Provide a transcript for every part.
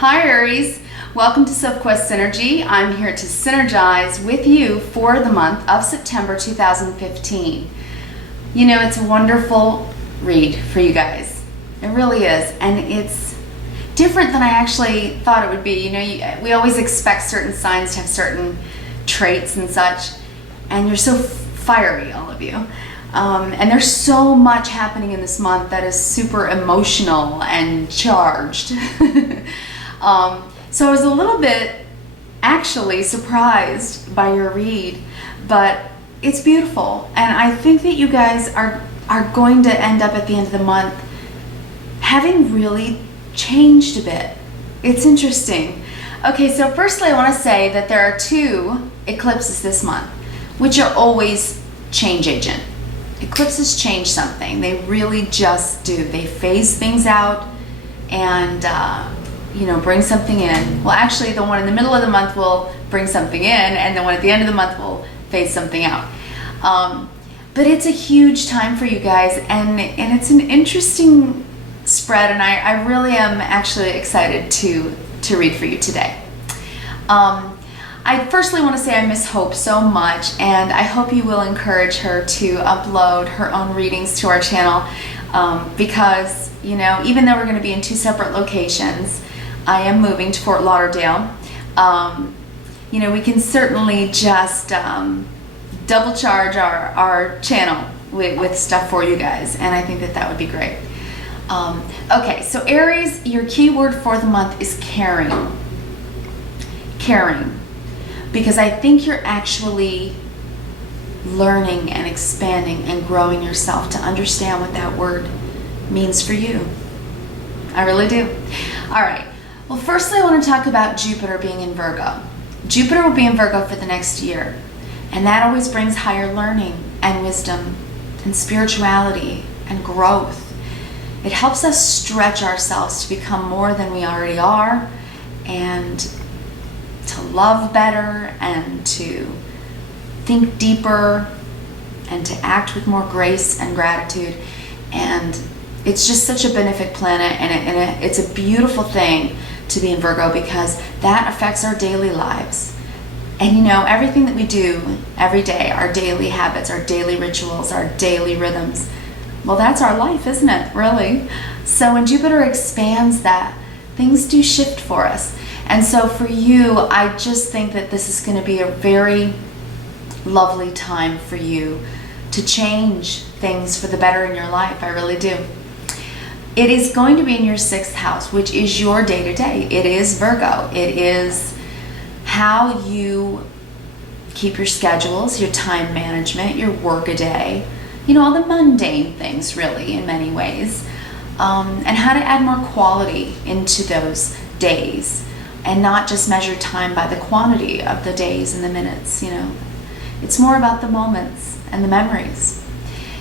Hi Aries, welcome to Sophquest Synergy. I'm here to synergize with you for the month of September 2015. You know, it's a wonderful read for you guys. It really is, and it's different than I actually thought it would be. You know, we always expect certain signs to have certain traits and such, and you're so fiery, all of you. And there's so much happening in this month that is super emotional and charged. So I was a little bit actually surprised by your read, but it's beautiful. And I think that you guys are going to end up at the end of the month having really changed a bit. It's interesting. Okay, so firstly I want to say that there are two eclipses this month, which are always change agent. Eclipses change something. They really just do. They phase things out and bring something in. Well, actually the one in the middle of the month will bring something in, and the one at the end of the month will phase something out. But it's a huge time for you guys, and it's an interesting spread, and I really am actually excited to read for you today. I firstly want to say I miss Hope so much, and I hope you will encourage her to upload her own readings to our channel, because, you know, even though we're going to be in two separate locations, I am moving to Fort Lauderdale. We can certainly just double charge our channel with stuff for you guys, and I think that would be great. Okay, so Aries, your key word for the month is caring. Caring. Because I think you're actually learning and expanding and growing yourself to understand what that word means for you. I really do. All right. Well, firstly, I want to talk about Jupiter being in Virgo. Jupiter will be in Virgo for the next year, and that always brings higher learning and wisdom and spirituality and growth. It helps us stretch ourselves to become more than we already are, and to love better, and to think deeper, and to act with more grace and gratitude. And it's just such a benefic planet, and it's a beautiful thing to be in Virgo, because that affects our daily lives. And you know, everything that we do every day, our daily habits, our daily rituals, our daily rhythms, well, that's our life, isn't it, really? So when Jupiter expands that, things do shift for us. And so for you, I just think that this is going to be a very lovely time for you to change things for the better in your life. I really do. It is going to be in your 6th house, which is your day-to-day. It is Virgo. It is how you keep your schedules, your time management, your work-a-day, you know, all the mundane things, really, in many ways, and how to add more quality into those days, and not just measure time by the quantity of the days and the minutes. You know, it's more about the moments and the memories.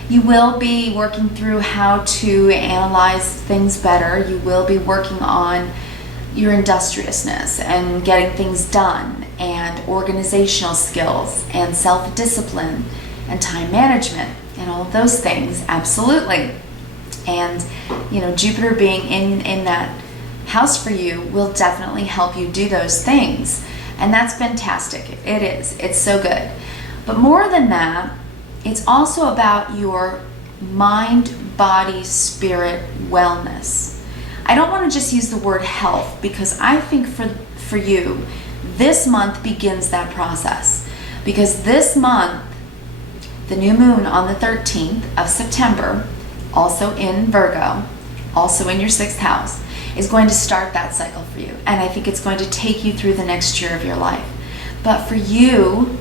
You will be working through how to analyze things better. You will be working on your industriousness and getting things done, and organizational skills, and self-discipline, and time management, and all of those things. Absolutely. And you know, Jupiter being in that house for you will definitely help you do those things, and that's fantastic. It is. It's so good. But more than that, it's also about your mind, body, spirit wellness. I don't want to just use the word health, because I think for you, this month begins that process. Because this month, the new moon on the 13th of September, also in Virgo, also in your 6th house, is going to start that cycle for you. And I think it's going to take you through the next year of your life. But for you,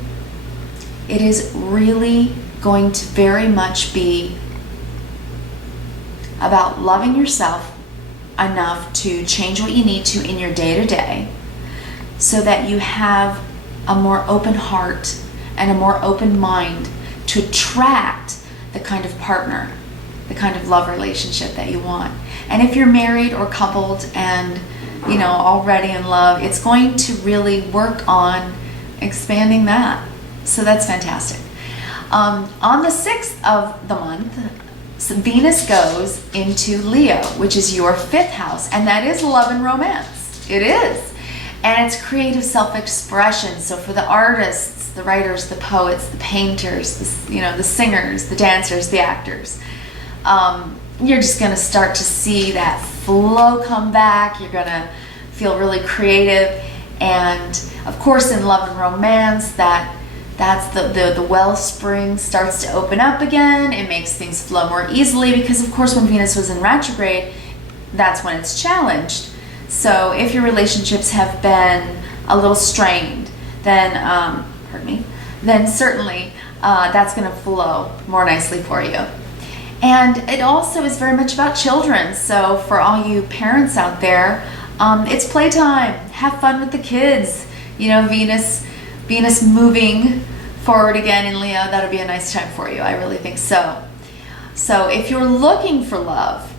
it is really going to very much be about loving yourself enough to change what you need to in your day-to-day, so that you have a more open heart and a more open mind to attract the kind of partner, the kind of love relationship that you want. And if you're married or coupled and, you know, already in love, it's going to really work on expanding that. So that's fantastic. On the 6th of the month, Venus goes into Leo, which is your 5th house, and that is love and romance. It is. And it's creative self-expression. So for the artists, the writers, the poets, the painters, the singers, the dancers, the actors, you're just going to start to see that flow come back. You're going to feel really creative. And of course, in love and romance, that's the wellspring starts to open up again. It makes things flow more easily because, of course, when Venus was in retrograde, that's when it's challenged. So if your relationships have been a little strained, then certainly that's going to flow more nicely for you. And it also is very much about children. So for all you parents out there, it's playtime. Have fun with the kids. Venus moving forward again in Leo, that'll be a nice time for you. I really think so. So if you're looking for love,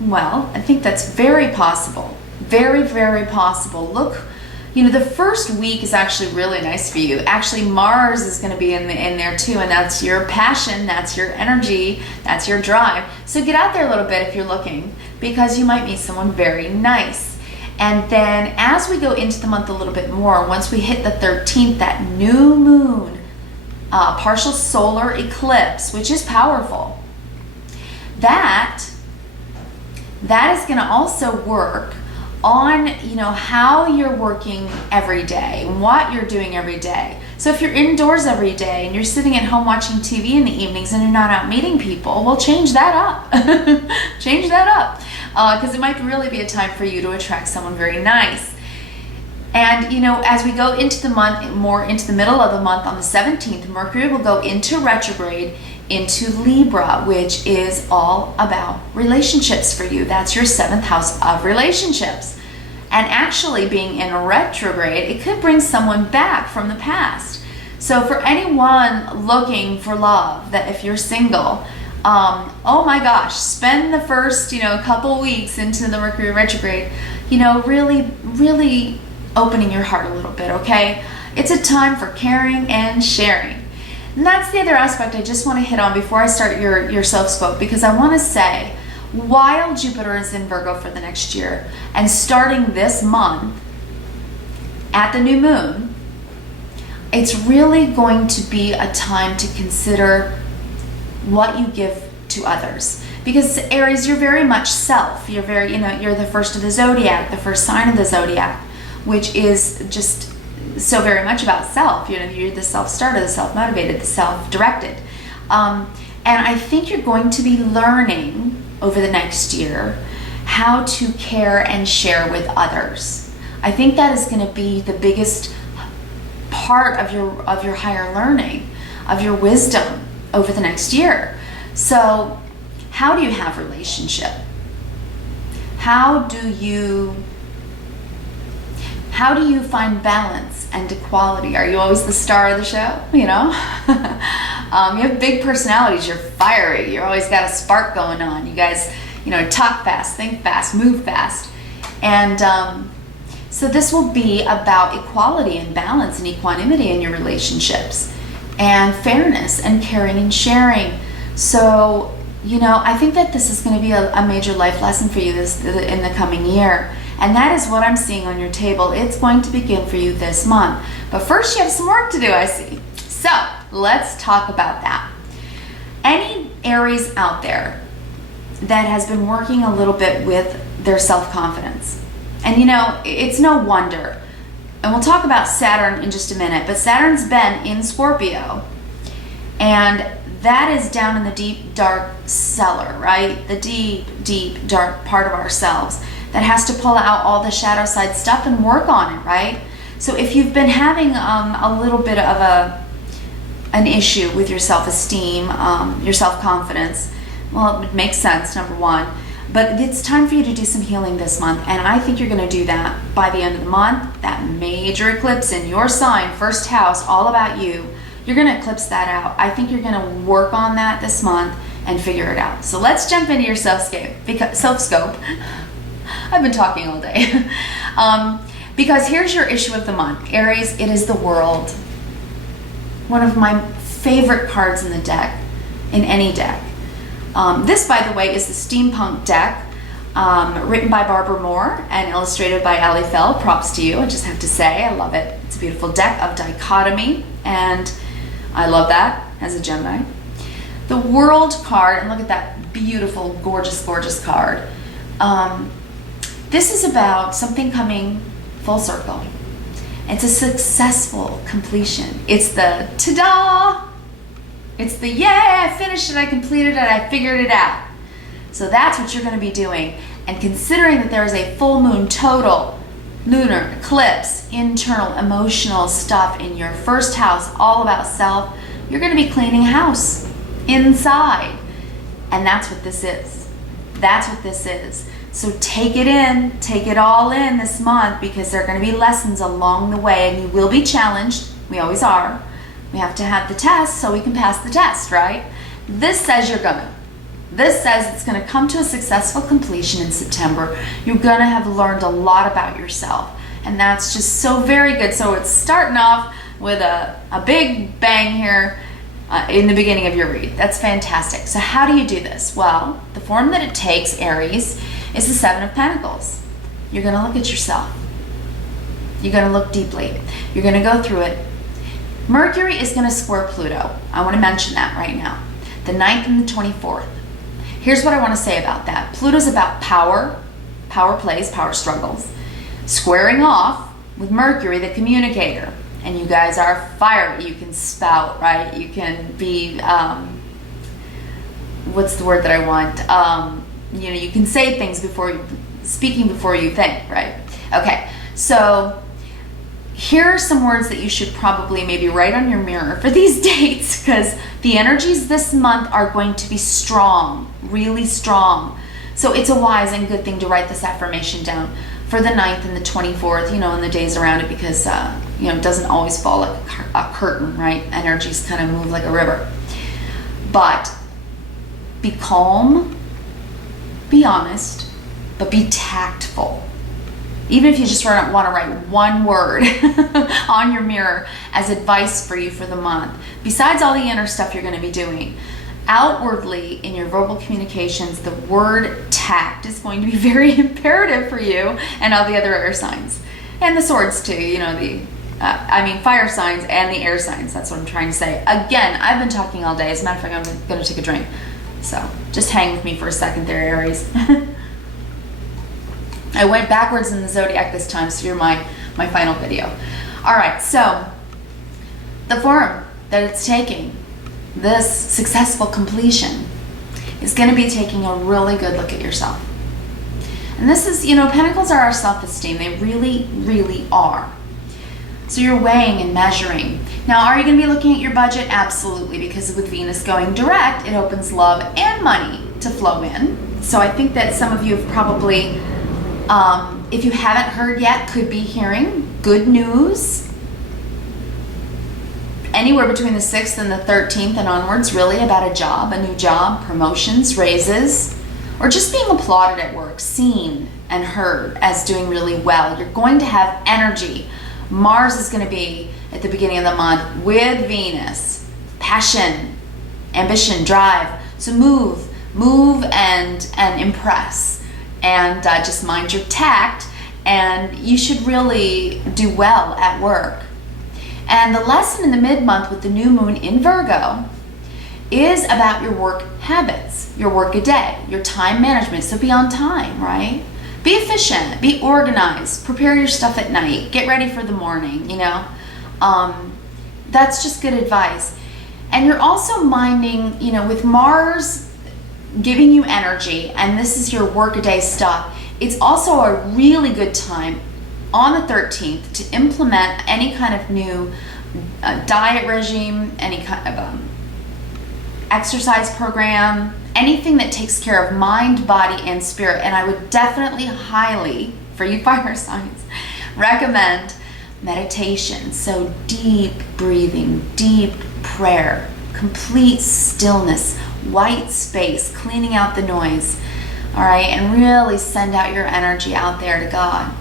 well, I think that's very possible. Very, very possible. Look, the first week is actually really nice for you. Actually, Mars is going to be in there too, and that's your passion, that's your energy, that's your drive. So get out there a little bit if you're looking, because you might meet someone very nice. And then as we go into the month a little bit more, once we hit the 13th, that new moon, partial solar eclipse, which is powerful, that is going to also work on how you're working every day, what you're doing every day. So if you're indoors every day and you're sitting at home watching TV in the evenings and you're not out meeting people, well, change that up. Change that up, because it might really be a time for you to attract someone very nice. And as we go into the month, more into the middle of the month, on the 17th, Mercury will go into retrograde into Libra, which is all about relationships for you. That's your 7th house of relationships. And actually being in a retrograde, it could bring someone back from the past. So for anyone looking for love, that if you're single, oh my gosh, spend the first, couple weeks into the Mercury retrograde, really, really opening your heart a little bit, okay? It's a time for caring and sharing. And that's the other aspect I just want to hit on before I start your Sophscope, because I want to say, while Jupiter is in Virgo for the next year, and starting this month at the new moon, it's really going to be a time to consider what you give to others. Because Aries, you're very much self. You're very, you're the first of the zodiac, the first sign of the zodiac, which is just so very much about self. You're the self-starter, the self-motivated, the self-directed. And I think you're going to be learning over the next year how to care and share with others. I think that is going to be the biggest part of your higher learning, of your wisdom over the next year. So how do you have relationship? How do you find balance and equality? Are you always the star of the show? You have big personalities. You're fiery. You're always got a spark going on. You guys, talk fast, think fast, move fast. And so this will be about equality and balance and equanimity in your relationships, and fairness and caring and sharing. So, I think that this is going to be a major life lesson for you in the coming year. And that is what I'm seeing on your table. It's going to begin for you this month. But first you have some work to do, I see. So let's talk about that. Any Aries out there that has been working a little bit with their self-confidence. And it's no wonder. And we'll talk about Saturn in just a minute. But Saturn's been in Scorpio. And that is down in the deep, dark cellar, right? The deep, deep, dark part of ourselves that has to pull out all the shadow side stuff and work on it, right? So if you've been having a little bit of an issue with your self-esteem, your self-confidence, well, it makes sense, number one. But it's time for you to do some healing this month, and I think you're going to do that by the end of the month. That major eclipse in your sign, first house, all about you, you're going to eclipse that out. I think you're going to work on that this month and figure it out. So let's jump into your Sophscope. I've been talking all day. Because here's your issue of the month. Aries, it is the World. One of my favorite cards in the deck, in any deck. This, by the way, is the steampunk deck. written by Barbara Moore and illustrated by Ali Fell. Props to you, I just have to say, I love it. It's a beautiful deck of dichotomy, and I love that as a Gemini. The World card, and look at that beautiful, gorgeous, gorgeous card. This is about something coming full circle. It's a successful completion. It's the ta-da! It's the yay, I finished it, I completed it, I figured it out. So that's what you're going to be doing. And considering that there is a full moon, total lunar eclipse, internal emotional stuff in your first house, all about self, you're going to be cleaning house inside. And that's what this is. That's what this is. So take it in, take it all in this month, because there are going to be lessons along the way, and you will be challenged. We always are. We have to have the test so we can pass the test, right? This says you're gonna. This says it's gonna come to a successful completion in September. You're gonna have learned a lot about yourself, and that's just so very good. So it's starting off with a big bang here in the beginning of your read. That's fantastic. So how do you do this? Well, the form that it takes, Aries, is the Seven of Pentacles. You're gonna look at yourself. You're gonna look deeply. You're gonna go through it. Mercury is going to square Pluto. I want to mention that right now. The 9th and the 24th. Here's what I want to say about that. Pluto's about power, power plays, power struggles, squaring off with Mercury, the communicator. And you guys are fiery. You can spout, right? You can be, what's the word that I want? You know, you can say things speaking before you think, right? Okay, so here are some words that you should probably maybe write on your mirror for these dates, because the energies this month are going to be strong, really strong. So it's a wise and good thing to write this affirmation down for the 9th and the 24th, you know, and the days around it, because, you know, it doesn't always fall like a curtain, right? Energies kind of move like a river. But be calm, be honest, but be tactful. Even if you just want to write one word on your mirror as advice for you for the month, besides all the inner stuff you're going to be doing, outwardly in your verbal communications, the word tact is going to be very imperative for you and all the other air signs. And the swords too, you know, fire signs and the air signs. That's what I'm trying to say. Again, I've been talking all day. As a matter of fact, I'm going to take a drink. So just hang with me for a second there, Aries. I went backwards in the zodiac this time, so you're my final video. All right, so the form that it's taking, this successful completion, is going to be taking a really good look at yourself. And this is, you know, Pentacles are our self-esteem. They really, really are. So you're weighing and measuring. Now, are you going to be looking at your budget? Absolutely, because with Venus going direct, it opens love and money to flow in. So I think that some of you have probably, if you haven't heard yet, could be hearing good news anywhere between the 6th and the 13th and onwards, really, about a job, a new job, promotions, raises, or just being applauded at work, seen and heard as doing really well. You're going to have energy. Mars is going to be at the beginning of the month with Venus, passion, ambition, drive. So move and impress, and just mind your tact, and you should really do well at work. And the lesson in the mid-month with the new moon in Virgo is about your work habits, your work a day, your time management. So be on time, right? Be efficient, be organized, prepare your stuff at night, get ready for the morning, you know. That's just good advice. And you're also minding, you know, with Mars giving you energy, and this is your work-a-day stuff, it's also a really good time on the 13th to implement any kind of new diet regime, any kind of exercise program, anything that takes care of mind, body, and spirit. And I would definitely highly, for you fire signs, recommend meditation. So deep breathing, deep prayer, complete stillness, white space, cleaning out the noise, all right? And really send out your energy out there to God,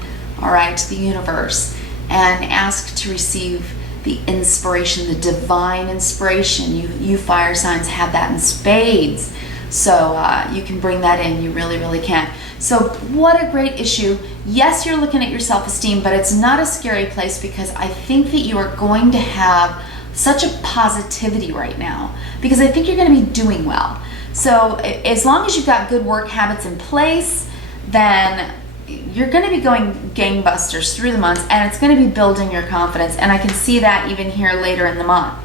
all right, to the universe, and ask to receive the inspiration, the divine inspiration. You fire signs have that in spades. So you can bring that in, you really, really can. So what a great issue. Yes, you're looking at your self-esteem, but it's not a scary place, because I think that you are going to have such a positivity right now, because I think you're going to be doing well. So as long as you've got good work habits in place, then you're going to be going gangbusters through the months, and it's going to be building your confidence. And I can see that even here later in the month.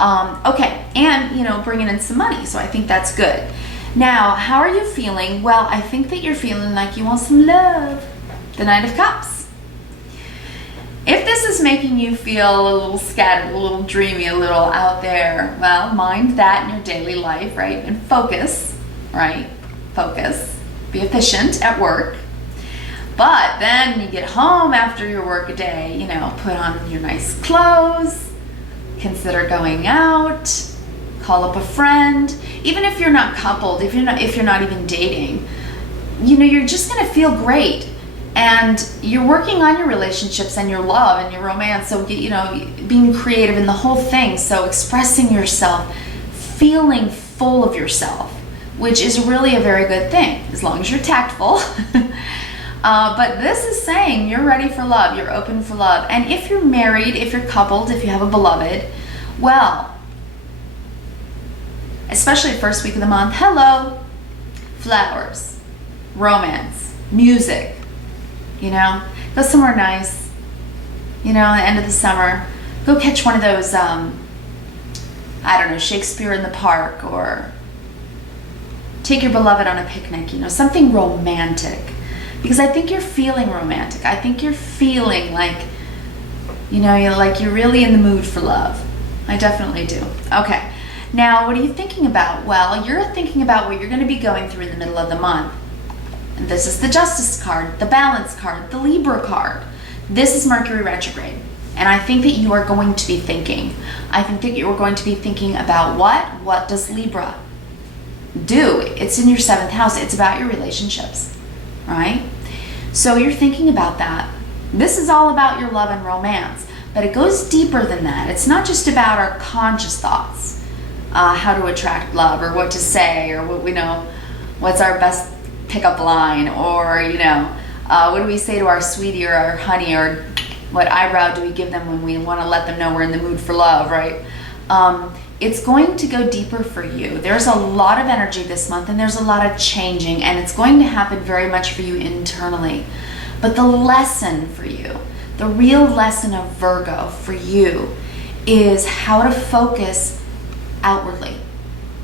Okay, and bringing in some money. So I think that's good. Now, how are you feeling? Well, I think that you're feeling like you want some love. The Knight of Cups. If this is making you feel a little scattered, a little dreamy, a little out there, well, mind that in your daily life, right? And focus, right? Focus. Be efficient at work. But then you get home after your work day, put on your nice clothes, consider going out, call up a friend. Even if you're not coupled, if you're not even dating, you're just gonna feel great. And you're working on your relationships and your love and your romance. So, being creative in the whole thing. So expressing yourself, feeling full of yourself, which is really a very good thing, as long as you're tactful. But this is saying you're ready for love, you're open for love. And if you're married, if you're coupled, if you have a beloved, well, especially first week of the month, hello, flowers, romance, music, go somewhere nice, at the end of the summer, go catch one of those, Shakespeare in the Park, or take your beloved on a picnic, something romantic. Because I think you're feeling romantic. I think you're feeling like, you're really in the mood for love. I definitely do. Okay. Now, what are you thinking about? Well, you're thinking about what you're going to be going through in the middle of the month. And this is the Justice card, the Balance card, the Libra card. This is Mercury retrograde. And I think that you are going to be thinking. I think that you're going to be thinking about what? What does Libra do? It's in your 7th house. It's about your relationships. Right? So you're thinking about that. This is all about your love and romance, but it goes deeper than that. It's not just about our conscious thoughts, how to attract love, or what to say, or what what's our best pickup line, or what do we say to our sweetie or our honey, or what eyebrow do we give them when we want to let them know we're in the mood for love, right? It's going to go deeper for you. There's a lot of energy this month, and there's a lot of changing, and it's going to happen very much for you internally. But the lesson for you, the real lesson of Virgo for you, is how to focus outwardly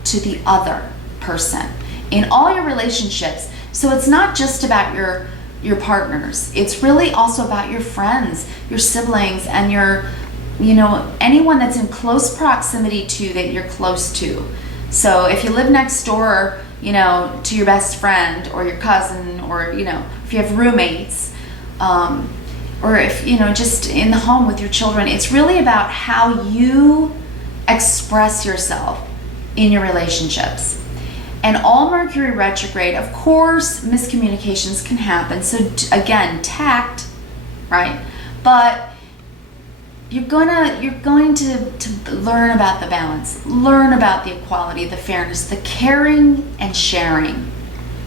to the other person in all your relationships. So it's not just about your partners. It's really also about your friends, your siblings, and your anyone that's in close proximity to that you're close to. So if you live next door, to your best friend or your cousin, or, if you have roommates, or if, just in the home with your children, it's really about how you express yourself in your relationships. And all Mercury retrograde, of course, miscommunications can happen. So again, tact, right? But you're going to learn about the balance, learn about the equality, the fairness, the caring and sharing.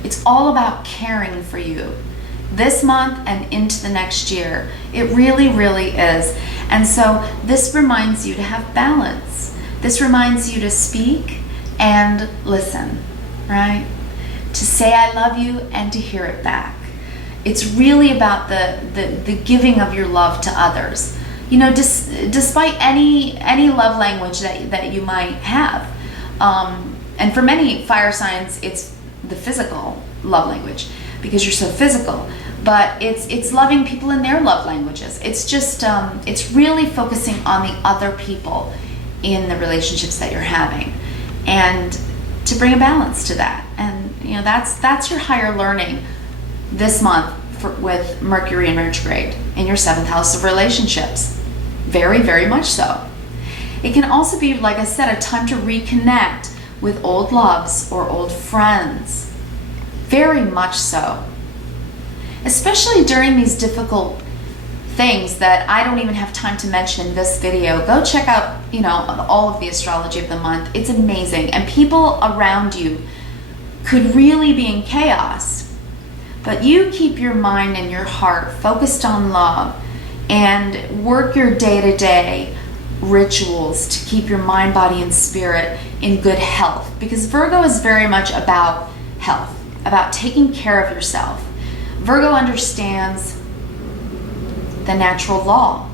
It's all about caring for you this month and into the next year. It really, really is. And so this reminds you to have balance. This reminds you to speak and listen, right? To say I love you and to hear it back. It's really about the giving of your love to others. Despite any love language that you might have. And for many fire signs, it's the physical love language, because you're so physical. But it's loving people in their love languages. It's just, it's really focusing on the other people in the relationships that you're having, and to bring a balance to that. And, that's your higher learning this month with Mercury in retrograde in your 7th house of relationships. Very, very much so. It can also be, like I said, a time to reconnect with old loves or old friends. Very much so. Especially during these difficult things that I don't even have time to mention in this video. Go check out, all of the astrology of the month. It's amazing. And people around you could really be in chaos. But you keep your mind and your heart focused on love and work your day-to-day rituals to keep your mind, body, and spirit in good health. Because Virgo is very much about health, about taking care of yourself. Virgo understands the natural law.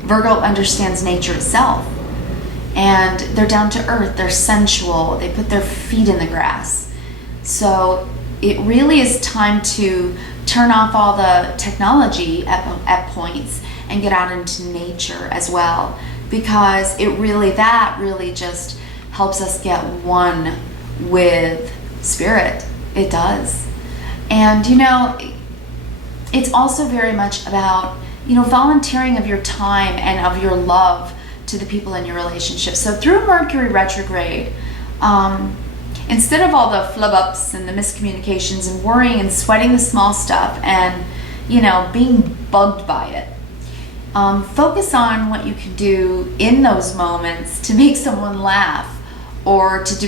Virgo understands nature itself. And they're down to earth, they're sensual, they put their feet in the grass. So it really is time to turn off all the technology at points and get out into nature as well, because that really just helps us get one with spirit. It does. And it's also very much about volunteering of your time and of your love to the people in your relationship. So through Mercury retrograde, instead of all the flub-ups and the miscommunications and worrying and sweating the small stuff and being bugged by it, focus on what you can do in those moments to make someone laugh, or to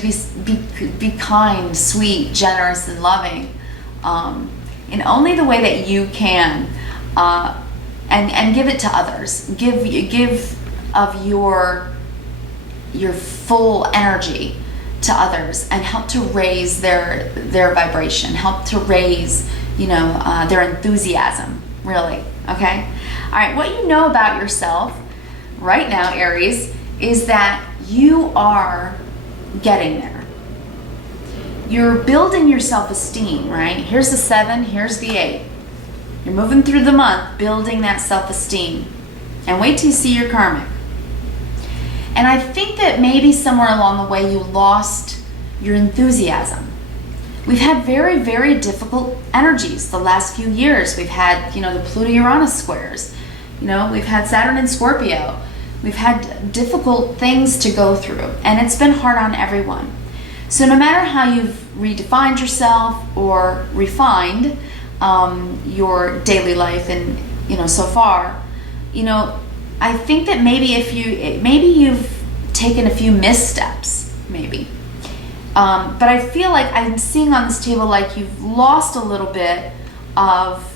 be kind, sweet, generous, and loving, in only the way that you can, and give it to others. Give of your full energy to others, and help to raise their vibration, help to raise their enthusiasm, really. Okay? All right, what you know about yourself right now, Aries, is that you are getting there. You're building your self-esteem, right? Here's the 7, here's the 8. You're moving through the month building that self-esteem. And wait till you see your karmic. And I think that maybe somewhere along the way you lost your enthusiasm. We've had very, very difficult energies the last few years. We've had, the Pluto-Uranus squares. We've had Saturn in Scorpio. We've had difficult things to go through, and it's been hard on everyone. So no matter how you've redefined yourself or refined your daily life and so far, I think that maybe you've taken a few missteps, maybe. But I feel like I'm seeing on this table like you've lost a little bit of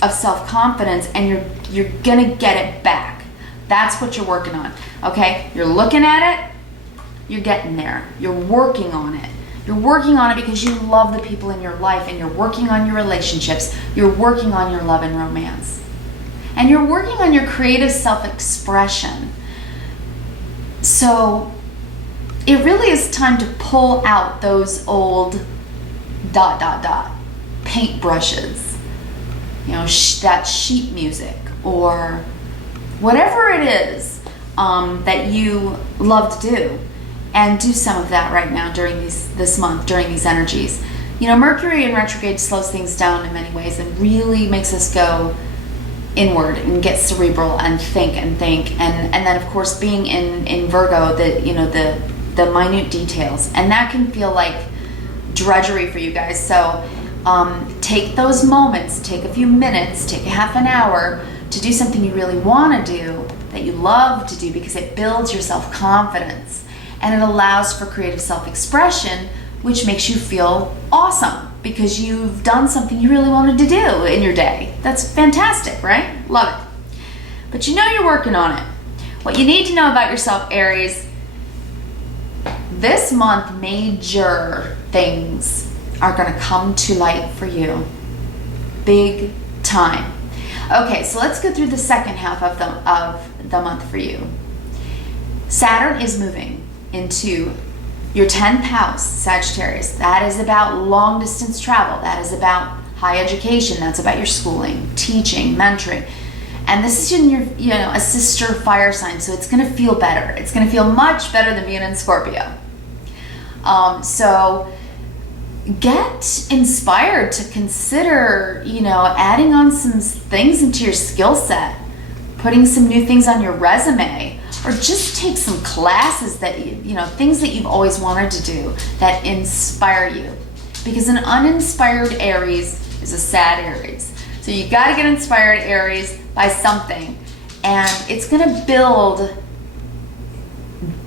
self-confidence, and you're gonna get it back. That's what you're working on. Okay? You're looking at it, you're getting there. You're working on it. You're working on it because you love the people in your life, and you're working on your relationships. You're working on your love and romance. And you're working on your creative self-expression. So it really is time to pull out those old ... paint brushes, that sheet music, or whatever it is that you love to do, and do some of that right now during this month, during these energies. Mercury in retrograde slows things down in many ways and really makes us go inward and get cerebral and think, and then of course being in Virgo, the minute details, and that can feel like drudgery for you guys. So take those moments, take a few minutes, take a half an hour to do something you really want to do, that you love to do, because it builds your self-confidence and it allows for creative self-expression, which makes you feel awesome because you've done something you really wanted to do in your day. That's fantastic, right? Love it. But you're working on it. What you need to know about yourself, Aries, this month major things are going to come to light for you. Big time. Okay, so let's go through the second half of the month for you. Saturn is moving into your 10th house, Sagittarius. That is about long distance travel. That is about high education. That's about your schooling, teaching, mentoring. And this is in your, a sister fire sign, so it's going to feel better. It's going to feel much better than being in Scorpio. So get inspired to consider, adding on some things into your skill set, putting some new things on your resume, or just take some classes that things that you've always wanted to do that inspire you. Because an uninspired Aries is a sad Aries. So you got to get inspired, Aries, by something, and it's going to build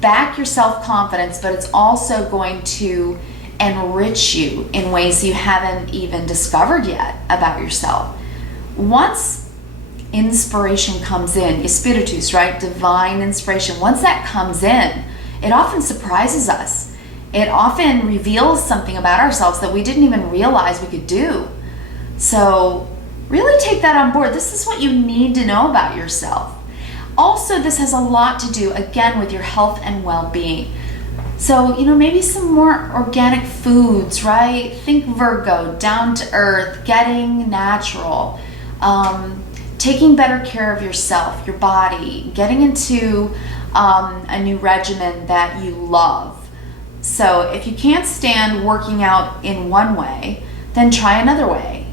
back your self-confidence, but it's also going to enrich you in ways you haven't even discovered yet about yourself. Once inspiration comes in, spiritus, right? Divine inspiration. Once that comes in, it often surprises us. It often reveals something about ourselves that we didn't even realize we could do. So really take that on board. This is what you need to know about yourself. Also, this has a lot to do, again, with your health and well-being. So, maybe some more organic foods, right? Think Virgo, down to earth, getting natural, taking better care of yourself, your body, getting into a new regimen that you love. So if you can't stand working out in one way, then try another way,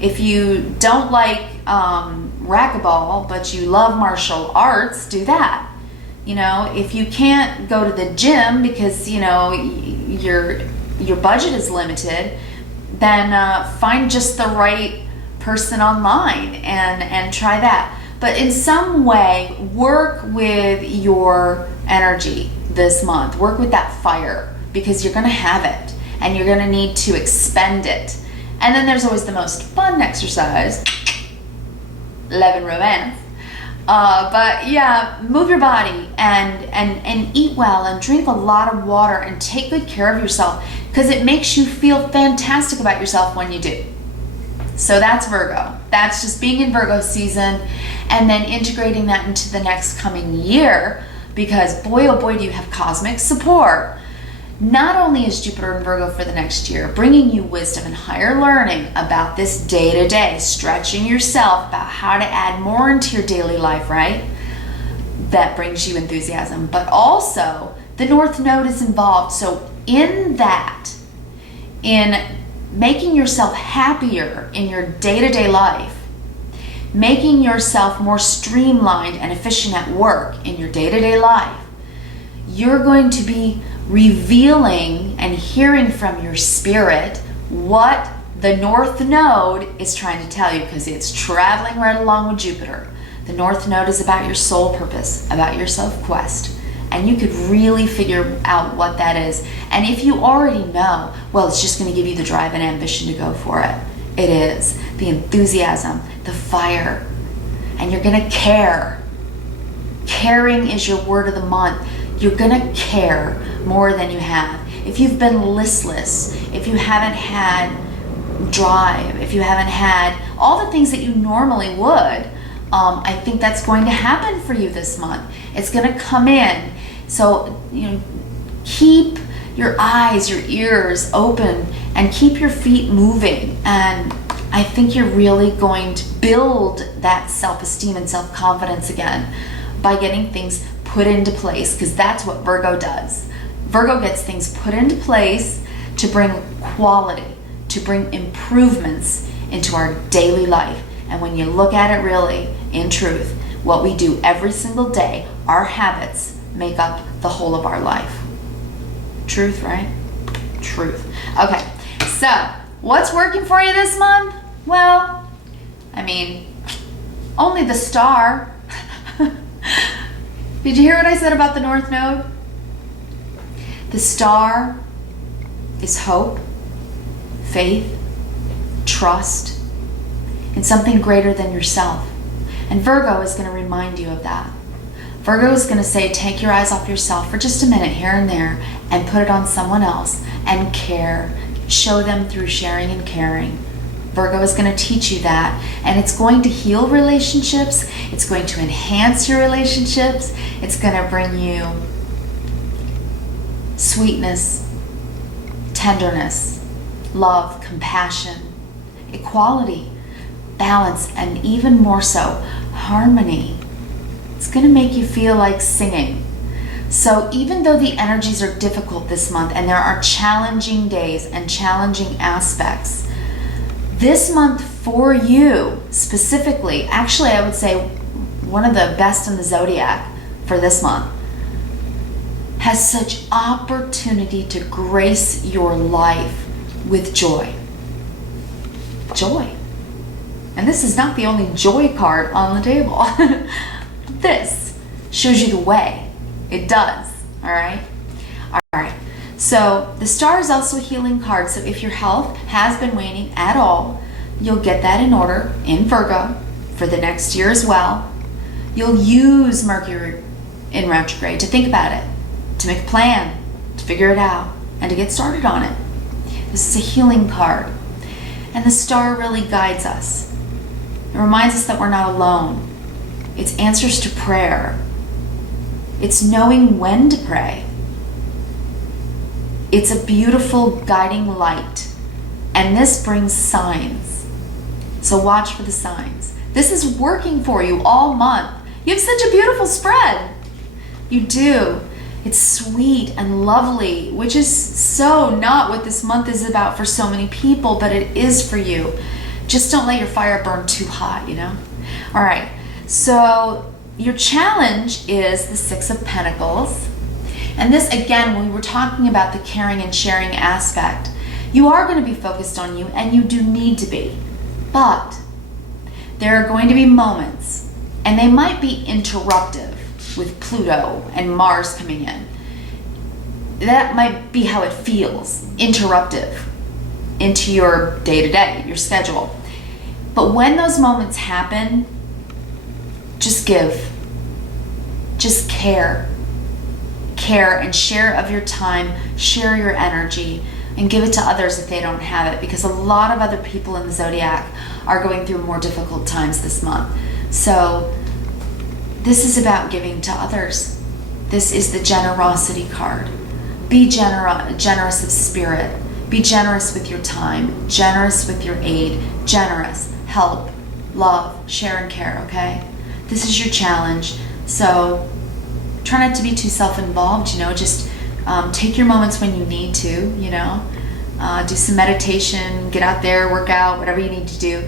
If you don't like racquetball, but you love martial arts, do that. If you can't go to the gym because, your budget is limited, then find just the right person online and try that. But in some way, work with your energy this month. Work with that fire, because you're going to have it and you're going to need to expend it. And then there's always the most fun exercise, love and romance. But yeah, move your body and eat well and drink a lot of water and take good care of yourself, because it makes you feel fantastic about yourself when you do. So that's Virgo. That's just being in Virgo season and then integrating that into the next coming year, because boy, oh boy, do you have cosmic support. Not only is Jupiter in Virgo for the next year, bringing you wisdom and higher learning about this day-to-day, stretching yourself about how to add more into your daily life, right? That brings you enthusiasm. But also, the North Node is involved. So in that, in making yourself happier in your day-to-day life, making yourself more streamlined and efficient at work in your day-to-day life, you're going to be revealing and hearing from your spirit what the North Node is trying to tell you, because it's traveling right along with Jupiter. The North Node is about your soul purpose, about your Sophquest, and you could really figure out what that is. And if you already know, well, it's just going to give you the drive and ambition to go for it. It is the enthusiasm, the fire, and you're going to care. Caring is your word of the month. You're going to care more than you have. If you've been listless, if you haven't had drive, if you haven't had all the things that you normally would, I think that's going to happen for you this month. It's going to come in. So, keep your eyes, your ears open, and keep your feet moving. And I think you're really going to build that self-esteem and self-confidence again by getting things put into place, because that's what Virgo does. Virgo gets things put into place to bring quality, to bring improvements into our daily life. And when you look at it really, in truth, what we do every single day, our habits make up the whole of our life. Truth, right? Truth. Okay, so what's working for you this month? Well, only the star. Did you hear what I said about the North Node? The star is hope, faith, trust in something greater than yourself. And Virgo is going to remind you of that. Virgo is going to say, take your eyes off yourself for just a minute here and there and put it on someone else and care. Show them through sharing and caring. Virgo is going to teach you that, and it's going to heal relationships. It's going to enhance your relationships. It's going to bring you sweetness, tenderness, love, compassion, equality, balance, and even more so, harmony. It's going to make you feel like singing. So even though the energies are difficult this month and there are challenging days and challenging aspects, this month for you specifically, actually I would say one of the best in the zodiac for this month, has such opportunity to grace your life with joy. Joy. And this is not the only joy card on the table. This shows you the way. It does. All right. So the star is also a healing card. So if your health has been waning at all, you'll get that in order in Virgo for the next year as well. You'll use Mercury in retrograde to think about it, to make a plan, to figure it out, and to get started on it. This is a healing card. And the star really guides us. It reminds us that we're not alone. It's answers to prayer. It's knowing when to pray. It's a beautiful guiding light. And this brings signs. So watch for the signs. This is working for you all month. You have such a beautiful spread. You do. It's sweet and lovely, which is so not what this month is about for so many people, but it is for you. Just don't let your fire burn too hot, you know? All right, so your challenge is the Six of Pentacles. And this, again, when we were talking about the caring and sharing aspect, you are going to be focused on you, and you do need to be. But there are going to be moments, and they might be interruptive, with Pluto and Mars coming in. That might be how it feels, interruptive into your day-to-day, your schedule. But when those moments happen, just give. Just care. Care and share of your time, share your energy, and give it to others if they don't have it, because a lot of other people in the zodiac are going through more difficult times this month. So this is about giving to others. This is the generosity card. Be generous of spirit. Be generous with your time, generous with your aid, generous, help, love, share and care, okay? This is your challenge. So try not to be too self-involved, you know, just take your moments when you need to, you know, do some meditation, get out there, work out, whatever you need to do,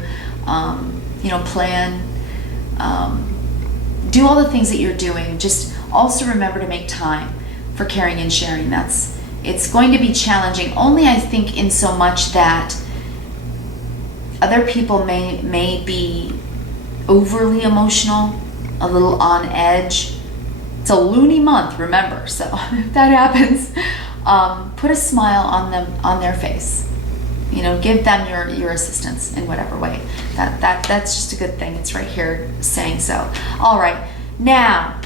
you know, plan, do all the things that you're doing. Just also remember to make time for caring and sharing. It's going to be challenging, only I think in so much that other people may be overly emotional, a little on edge. It's a loony month, remember, so if that happens, put a smile on their face. You know, give them your assistance in whatever way. That's just a good thing. It's right here saying so. All right, now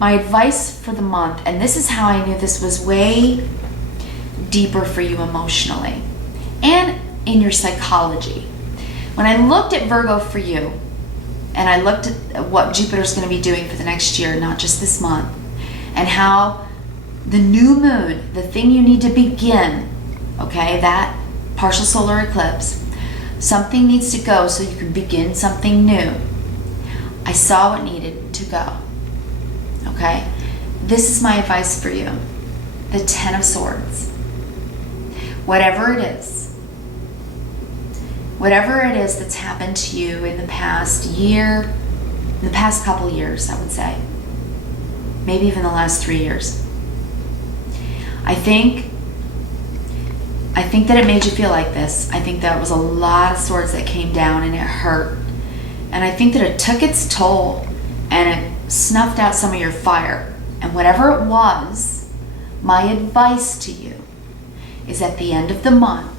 my advice for the month, and this is how I knew this was way deeper for you emotionally and in your psychology. When I looked at Virgo for you, and I looked at what Jupiter's going to be doing for the next year, not just this month, and how the new moon, the thing you need to begin, okay, that partial solar eclipse, something needs to go so you can begin something new. I saw what needed to go, okay? This is my advice for you, the Ten of Swords. Whatever it is that's happened to you in the past year, in the past couple years, I would say, maybe even the last 3 years, I think that it made you feel like this. I think that was a lot of swords that came down and it hurt. And I think that it took its toll and it snuffed out some of your fire. And whatever it was, my advice to you is at the end of the month,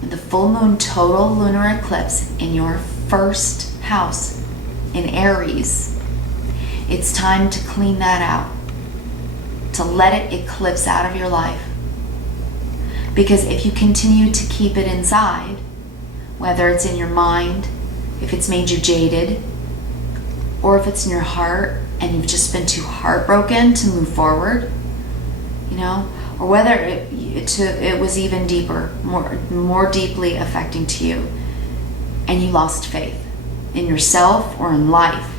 when the full moon total lunar eclipse in your first house in Aries, it's time to clean that out, to let it eclipse out of your life. Because if you continue to keep it inside, whether it's in your mind, if it's made you jaded, or if it's in your heart and you've just been too heartbroken to move forward, you know, or whether it was even deeper, more deeply affecting to you, and you lost faith in yourself or in life,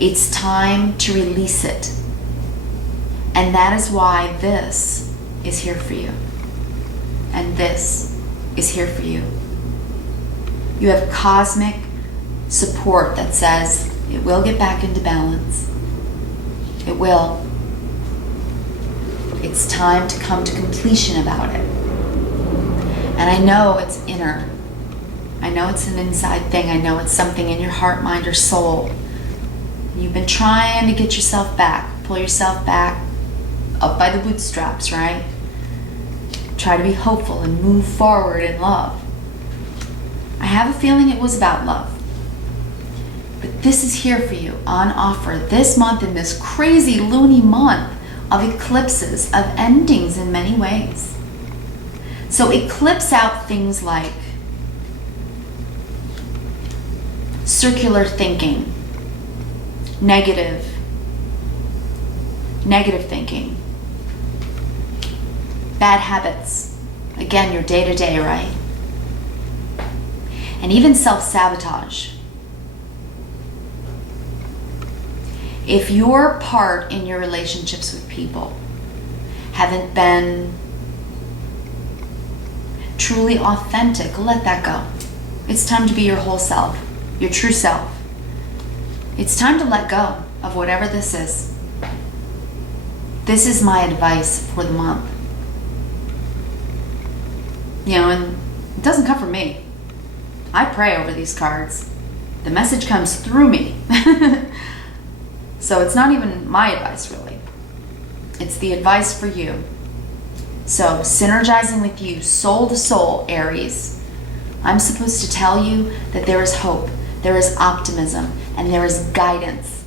it's time to release it. And that is why this is here for you. And this is here for you. You have cosmic support that says it will get back into balance. It will. It's time to come to completion about it. And I know it's inner. I know it's an inside thing. I know it's something in your heart, mind, or soul. You've been trying to get yourself back, pull yourself back up by the bootstraps, right? Try to be hopeful and move forward in love. I have a feeling it was about love. But this is here for you on offer this month, in this crazy loony month of eclipses, of endings in many ways. So eclipse out things like circular thinking, negative thinking, bad habits, again, your day-to-day, right? And even self-sabotage. If your part in your relationships with people haven't been truly authentic, let that go. It's time to be your whole self, your true self. It's time to let go of whatever this is. This is my advice for the month. You know, and it doesn't come from me. I pray over these cards. The message comes through me. So it's not even my advice, really. It's the advice for you. So synergizing with you, soul to soul, Aries, I'm supposed to tell you that there is hope, there is optimism, and there is guidance.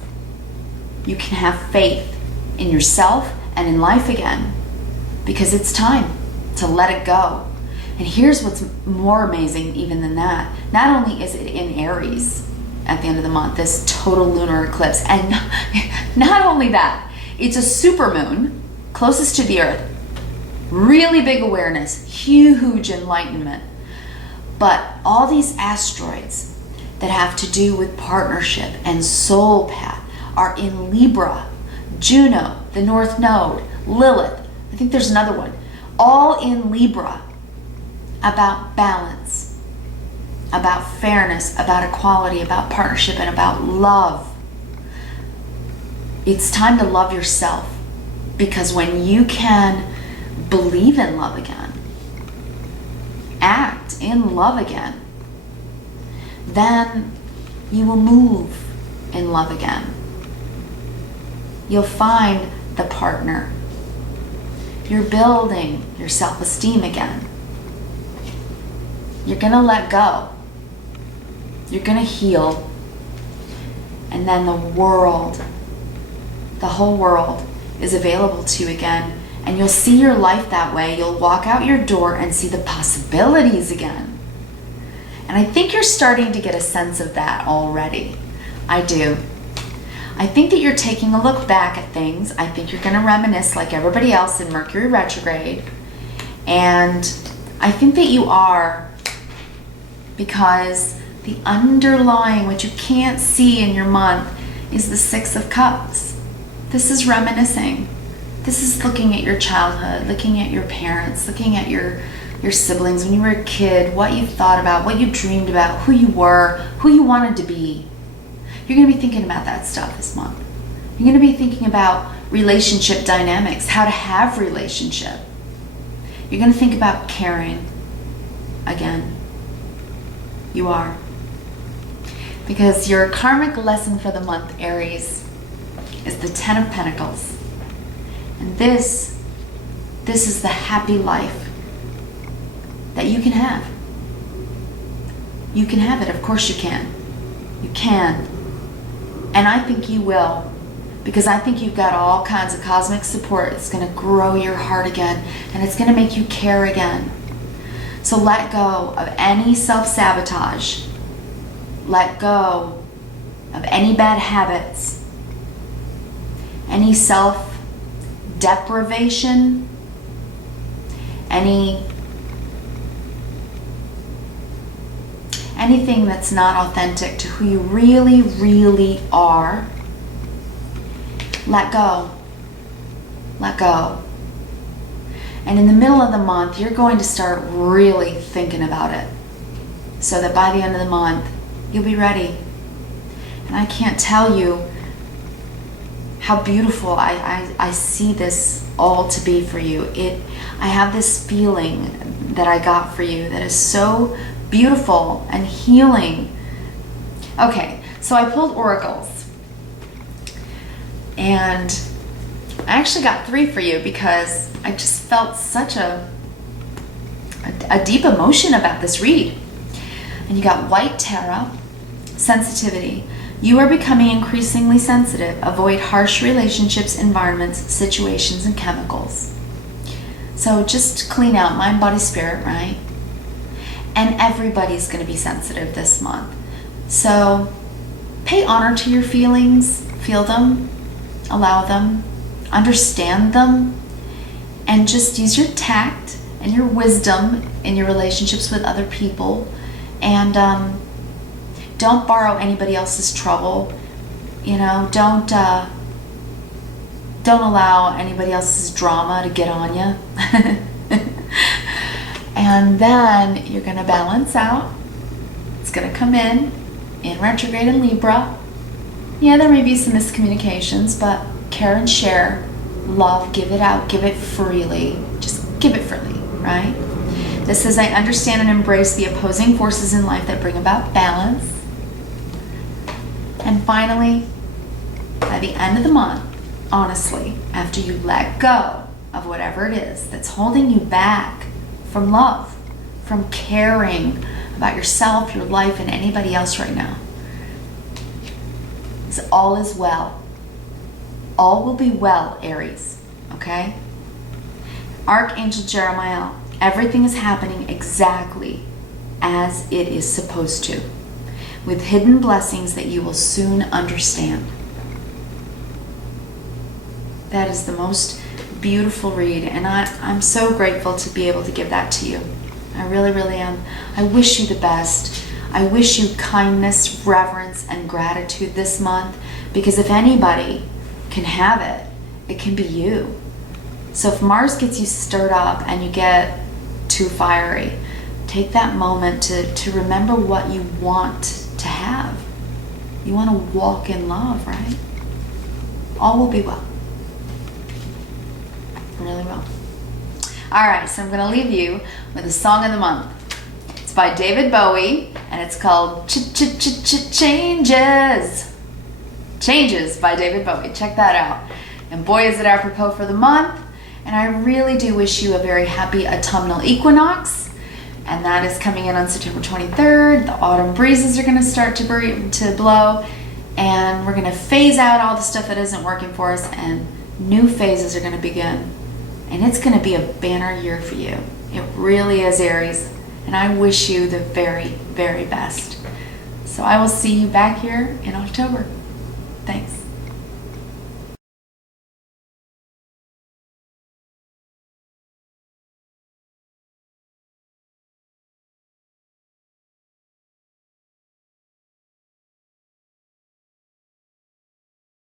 You can have faith in yourself and in life again, because it's time to let it go. And here's what's more amazing even than that. Not only is it in Aries at the end of the month, this total lunar eclipse, and not only that, it's a supermoon closest to the Earth. Really big awareness, huge enlightenment. But all these asteroids that have to do with partnership and soul path are in Libra, Juno, the North Node, Lilith, I think there's another one, all in Libra, about balance, about fairness, about equality, about partnership, and about love. It's time to love yourself, because when you can believe in love again, act in love again, then you will move in love again. You'll find the partner. You're building your self-esteem again. You're gonna let go. You're gonna heal. And then the world, the whole world is available to you again. And you'll see your life that way. You'll walk out your door and see the possibilities again. And I think you're starting to get a sense of that already. I do. I think that you're taking a look back at things. I think you're going to reminisce like everybody else in Mercury retrograde. And I think that you are, because the underlying, what you can't see in your month, is the Six of Cups. This is reminiscing. This is looking at your childhood, looking at your parents, looking at your siblings when you were a kid, what you thought about, what you dreamed about, who you were, who you wanted to be. You're going to be thinking about that stuff this month. You're going to be thinking about relationship dynamics, how to have relationship. You're going to think about caring again. You are. Because your karmic lesson for the month, Aries, is the Ten of Pentacles. And this is the happy life that you can have. You can have it. Of course you can. You can. And I think you will. Because I think you've got all kinds of cosmic support. It's going to grow your heart again. And it's going to make you care again. So let go of any self-sabotage. Let go of any bad habits. Any self-deprivation. Anything that's not authentic to who you really, really are. Let go. Let go. And in the middle of the month, you're going to start really thinking about it, so that by the end of the month, you'll be ready. And I can't tell you how beautiful I see this all to be for you. I have this feeling that I got for you that is so beautiful and healing. Okay, so I pulled oracles, and I actually got 3 for you because I just felt such a deep emotion about this read. And you got White Tarot, sensitivity. You are becoming increasingly sensitive. Avoid harsh relationships, environments, situations, and chemicals. So just clean out mind, body, spirit, right? And everybody's going to be sensitive this month. So pay honor to your feelings, feel them, allow them, understand them, and just use your tact and your wisdom in your relationships with other people. And don't borrow anybody else's trouble. You know, don't allow anybody else's drama to get on you. And then you're going to balance out. It's going to come in retrograde in Libra. Yeah, there may be some miscommunications, but care and share, love, give it out, give it freely. Just give it freely, right? This says, I understand and embrace the opposing forces in life that bring about balance. And finally, by the end of the month, honestly, after you let go of whatever it is that's holding you back from love, from caring about yourself, your life, and anybody else right now, all is well. All will be well, Aries, okay? Archangel Jeremiah, everything is happening exactly as it is supposed to, with hidden blessings that you will soon understand. That is the most beautiful read, and I'm so grateful to be able to give that to you. I really, really am. I wish you the best. I wish you kindness, reverence, and gratitude this month, because if anybody can have it, it can be you. So if Mars gets you stirred up and you get too fiery, take that moment to remember what you want to have. You want to walk in love, right? All will be well. Really well. All right, so I'm going to leave you with a song of the month. It's by David Bowie, and it's called Changes. Changes by David Bowie. Check that out. And boy, is it apropos for the month. And I really do wish you a very happy autumnal equinox. And that is coming in on September 23rd. The autumn breezes are going to start to blow. And we're going to phase out all the stuff that isn't working for us, and new phases are going to begin. And it's going to be a banner year for you. It really is, Aries. And I wish you the very, very best. So I will see you back here in October. Thanks.